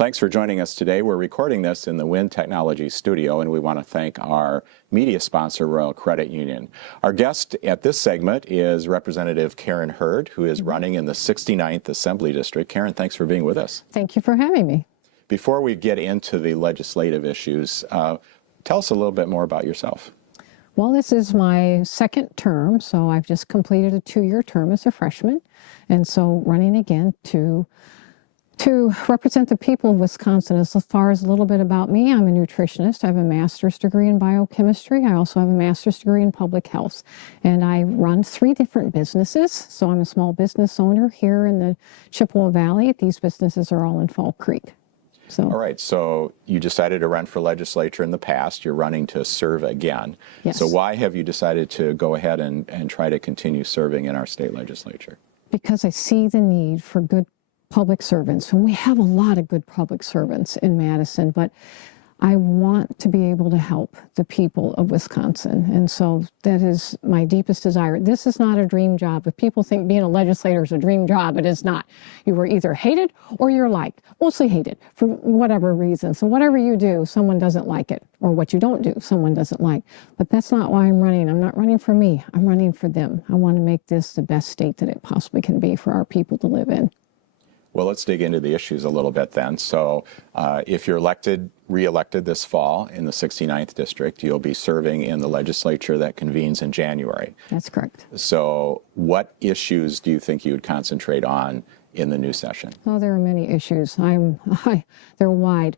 thanks for joining us today. We're recording this in the Wind Technology studio, and we want to thank our media sponsor, Royal Credit Union. Our guest at this segment is Representative Karen Hurd, who is running in the 69th Assembly District. Karen, thanks for being with us. Thank you for having me. Before we get into the legislative issues, tell us a little bit more about yourself. Well, this is my second term, so I've just completed a 2-year term as a freshman, and so running again to represent the people of Wisconsin. As far as a little bit about me, I'm a nutritionist. I have a master's degree in biochemistry. I also have a master's degree in public health. And I run 3 different businesses. So I'm a small business owner here in the Chippewa Valley. These businesses are all in Fall Creek. All right, so you decided to run for legislature in the past. You're running to serve again. Yes. So why have you decided to go ahead and try to continue serving in our state legislature? Because I see the need for good public servants, and we have a lot of good public servants in Madison, but I want to be able to help the people of Wisconsin, and so that is my deepest desire. This is not a dream job. If people think being a legislator is a dream job, it is not. You are either hated or you're liked, mostly hated for whatever reason. So whatever you do, someone doesn't like it, or what you don't do, someone doesn't like. But that's not why I'm running. I'm not running for me. I'm running for them. I want to make this the best state that it possibly can be for our people to live in. Well, let's dig into the issues a little bit then. So if you're re-elected this fall in the 69th District, you'll be serving in the legislature that convenes in January. That's correct. So what issues do you think you would concentrate on in the new session? Oh, there are many issues. They're wide.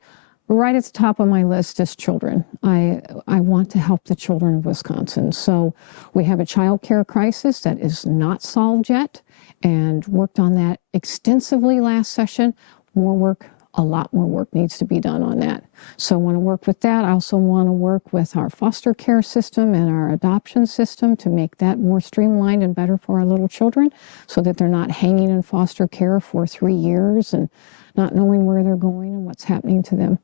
Right at the top of my list is children. I want to help the children of Wisconsin. So we have a child care crisis that is not solved yet, and worked on that extensively last session. More work, a lot more work needs to be done on that. So I want to work with that. I also want to work with our foster care system and our adoption system to make that more streamlined and better for our little children, so that they're not hanging in foster care for 3 years and not knowing where they're going and what's happening to them.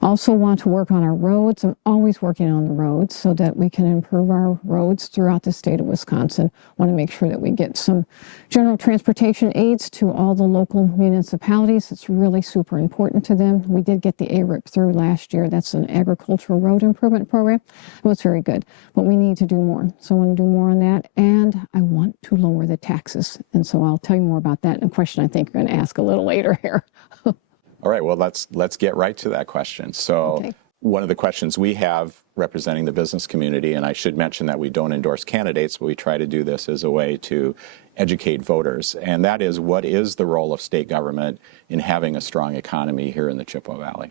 Also want to work on our roads. I'm always working on the roads so that we can improve our roads throughout the state of Wisconsin. Want to make sure that we get some general transportation aids to all the local municipalities. It's really super important to them. We did get the ARIP through last year. That's an agricultural road improvement program. It was very good, but we need to do more. So I want to do more on that, and I want to lower the taxes. And so I'll tell you more about that in a question I think you're going to ask a little later here. All right, well, let's get right to that question. So okay. One of the questions we have representing the business community, and I should mention that we don't endorse candidates, but we try to do this as a way to educate voters, and that is, what is the role of state government in having a strong economy here in the Chippewa Valley?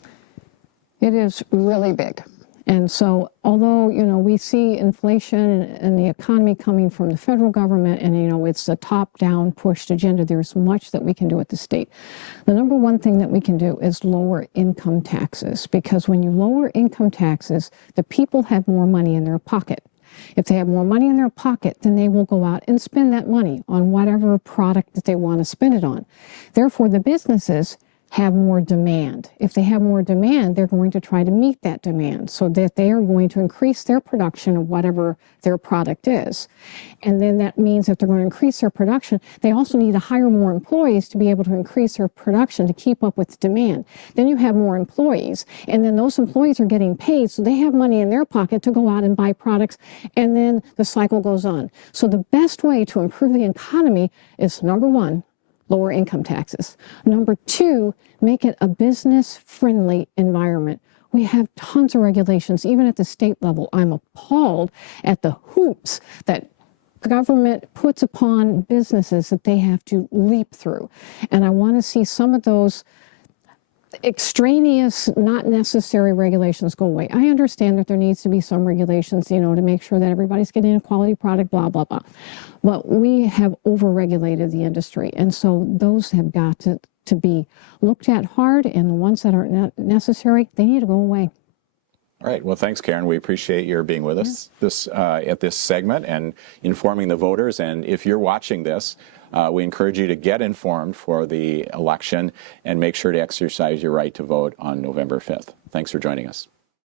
It is really big. And so, although, we see inflation and the economy coming from the federal government, and, it's a top-down pushed agenda, there's much that we can do at the state. The number one thing that we can do is lower income taxes, because when you lower income taxes, the people have more money in their pocket. If they have more money in their pocket, then they will go out and spend that money on whatever product that they want to spend it on. Therefore, the businesses have more demand. If they have more demand, they're going to try to meet that demand, so that they are going to increase their production of whatever their product is. And then that means that they're going to increase their production. They also need to hire more employees to be able to increase their production to keep up with the demand. Then you have more employees, and then those employees are getting paid, so they have money in their pocket to go out and buy products, and then the cycle goes on. So the best way to improve the economy is, number one, lower income taxes. Number two, make it a business-friendly environment. We have tons of regulations, even at the state level. I'm appalled at the hoops that government puts upon businesses that they have to leap through. And I want to see some of those extraneous, not necessary regulations go away. I understand that there needs to be some regulations, to make sure that everybody's getting a quality product, blah, blah, blah. But we have over-regulated the industry, and so those have got to be looked at hard, and the ones that aren't necessary, they need to go away. All right. Well, thanks, Karen. We appreciate your being with us at this segment and informing the voters. And if you're watching this, we encourage you to get informed for the election and make sure to exercise your right to vote on November 5th. Thanks for joining us.